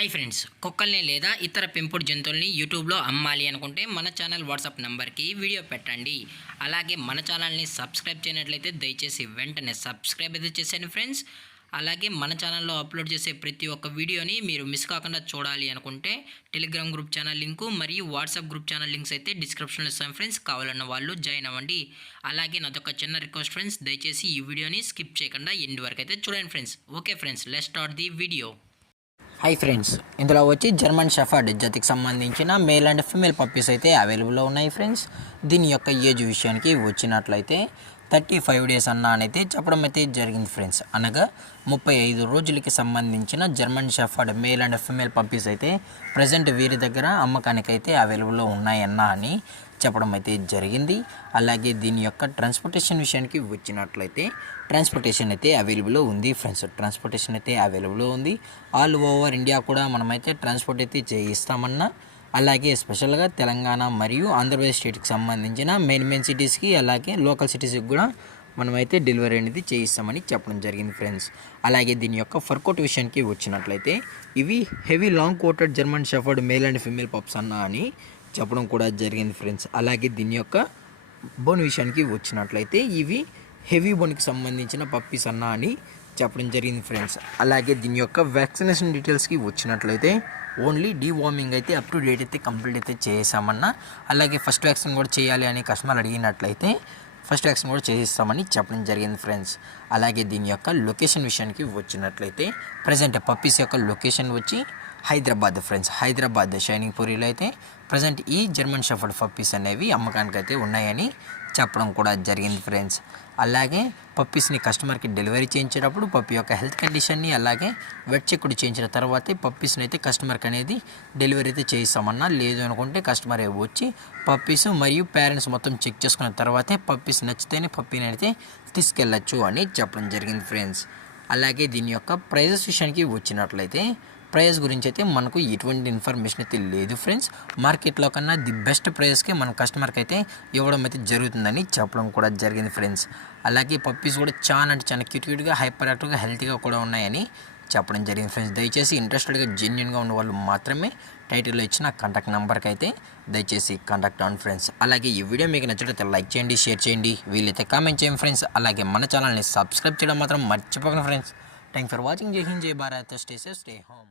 Hi friends, కుక్కల్ని లేదా ఇతర పెంపుడు జంతువుల్ని యూట్యూబ్లో అమ్మాలి అనుకుంటే మన ఛానల్ వాట్సాప్ నెంబర్కి వీడియో పెట్టండి. అలాగే మన ఛానల్ని సబ్స్క్రైబ్ చేయనట్లయితే దయచేసి వెంటనే సబ్స్క్రైబ్ అయితే చేసేయండి ఫ్రెండ్స్. అలాగే మన ఛానల్లో అప్లోడ్ చేసే ప్రతి ఒక్క వీడియోని మీరు మిస్ కాకుండా చూడాలి అనుకుంటే టెలిగ్రామ్ గ్రూప్ ఛానల్ లింకు మరియు వాట్సాప్ గ్రూప్ ఛానల్ లింక్స్ అయితే డిస్క్రిప్షన్లో ఇస్తాను ఫ్రెండ్స్. కావాలన్న వాళ్ళు జాయిన్ అవ్వండి. అలాగే నాదొక చిన్న రిక్వెస్ట్ ఫ్రెండ్స్, దయచేసి ఈ వీడియోని స్కిప్ చేయకుండా ఎండ్ వరకు అయితే చూడండి friends. Okay friends, let's start the video. Hi friends, ఇందులో వచ్చి జర్మన్ షెఫర్డ్ జాతికి సంబంధించిన మేల్ అండ్ ఫీమేల్ పప్పీస్ అయితే అవైలబుల్లో ఉన్నాయి ఫ్రెండ్స్. దీని యొక్క ఏజ్ విషయానికి వచ్చినట్లయితే 35 డేస్ అయితే చెప్పడం అయితే జరిగింది ఫ్రెండ్స్. అనగా 35 రోజులకి సంబంధించిన German shepherd male and female puppies అయితే ప్రజెంట్ వీరి దగ్గర అమ్మకానికి అయితే అవైలబుల్లో ఉన్నాయన్నా అని చెప్పడం అయితే జరిగింది. అలాగే దీని యొక్క ట్రాన్స్పోర్టేషన్ విషయానికి వచ్చినట్లయితే ట్రాన్స్పోర్టేషన్ అయితే అవైలబుల్లో ఉంది ఫ్రెండ్స్. ట్రాన్స్పోర్టేషన్ అయితే అవైలబుల్లో ఉంది. ఆల్ ఓవర్ ఇండియా కూడా మనమైతే ట్రాన్స్పోర్ట్ అయితే చేయిస్తామన్నా, అలాగే స్పెషల్గా తెలంగాణ మరియు ఆంధ్రప్రదేశ్ స్టేట్కి సంబంధించిన మెయిన్ సిటీస్కి అలాగే లోకల్ సిటీస్కి కూడా మనమైతే డెలివరీ అనేది చేయిస్తామని చెప్పడం జరిగింది ఫ్రెండ్స్. అలాగే దీని యొక్క ఫర్కోట్ విషయానికి వచ్చినట్లయితే ఇవి heavy long coated German shepherd male and female pups అన్నా అని చెప్పడం కూడా జరిగింది ఫ్రెండ్స్. అలాగే దీని యొక్క బోన్ విషయానికి వచ్చినట్లయితే ఇవి హెవీ బోన్కి సంబంధించిన పప్పీస్ అన్నా అని చెప్పడం జరిగింది ఫ్రెండ్స్. అలాగే దీని యొక్క వ్యాక్సినేషన్ డీటెయిల్స్కి వచ్చినట్లయితే ఓన్లీ డీవార్మింగ్ అయితే అప్ టు డేట్ అయితే కంప్లీట్ అయితే చేసామన్నా, అలాగే ఫస్ట్ వ్యాక్సిన్ కూడా చేయాలి అని కస్టమర్ అడిగినట్లయితే ఫస్ట్ వ్యాక్సిన్ కూడా చేయిస్తామని చెప్పడం జరిగింది ఫ్రెండ్స్. అలాగే దీని యొక్క లొకేషన్ విషయానికి వచ్చినట్లయితే ప్రజెంట్ పప్పీస్ యొక్క లొకేషన్ వచ్చి హైదరాబాద్ ఫ్రెండ్స్. హైదరాబాద్ షైనింగ్ పూరిలో అయితే ప్రజెంట్ ఈ జర్మన్ షెఫర్డ్ పప్పీస్ అనేవి అమ్మకానికి అయితే ఉన్నాయని చెప్పడం కూడా జరిగింది ఫ్రెండ్స్. అలాగే పప్పీస్ని కస్టమర్కి డెలివరీ చేయించేటప్పుడు పప్పీ యొక్క హెల్త్ కండిషన్ని అలాగే వెట్ చెక్ చేయించిన తర్వాతే పప్పీస్ని అయితే కస్టమర్కి అనేది డెలివరీ అయితే చేయిస్తామన్నా, లేదు అనుకుంటే కస్టమర్ వచ్చి పప్పీస్ మరియు పేరెంట్స్ మొత్తం చెక్ చేసుకున్న తర్వాతే పప్పీస్ నచ్చితేనే పప్పీని అయితే తీసుకెళ్ళచ్చు అని చెప్పడం జరిగింది ఫ్రెండ్స్. అలాగే దీని యొక్క ప్రైజెస్ విషయానికి వచ్చినట్లయితే ప్రైస్ గురించి అయితే మనకు ఎటువంటి ఇన్ఫర్మేషన్ అయితే లేదు ఫ్రెండ్స్. మార్కెట్లో కన్నా ది బెస్ట్ ప్రైస్కే మన కస్టమర్కి అయితే ఇవ్వడం అయితే జరుగుతుందని చెప్పడం కూడా జరిగింది ఫ్రెండ్స్. అలాగే పప్పీస్ కూడా చాలా క్యూట్గా హైపర్ యాక్టివ్గా హెల్తీగా కూడా ఉన్నాయని చెప్పడం జరిగింది ఫ్రెండ్స్. దయచేసి ఇంట్రెస్టెడ్గా జెన్యున్గా ఉన్న వాళ్ళు మాత్రమే టైటిల్లో ఇచ్చిన కాంటాక్ట్ నెంబర్కి అయితే దయచేసి కాంటాక్ట్ అవ్వండి ఫ్రెండ్స్. అలాగే ఈ వీడియో మీకు నచ్చినట్లయితే లైక్ చేయండి, షేర్ చేయండి, వీలైతే కామెంట్ చేయండి ఫ్రెండ్స్. అలాగే మన ఛానల్ని సబ్స్క్రైబ్ చేయడం మాత్రం మర్చిపోకండి ఫ్రెండ్స్. Thank for watching. జై హింద్, జై Bharat, stay safe, stay home.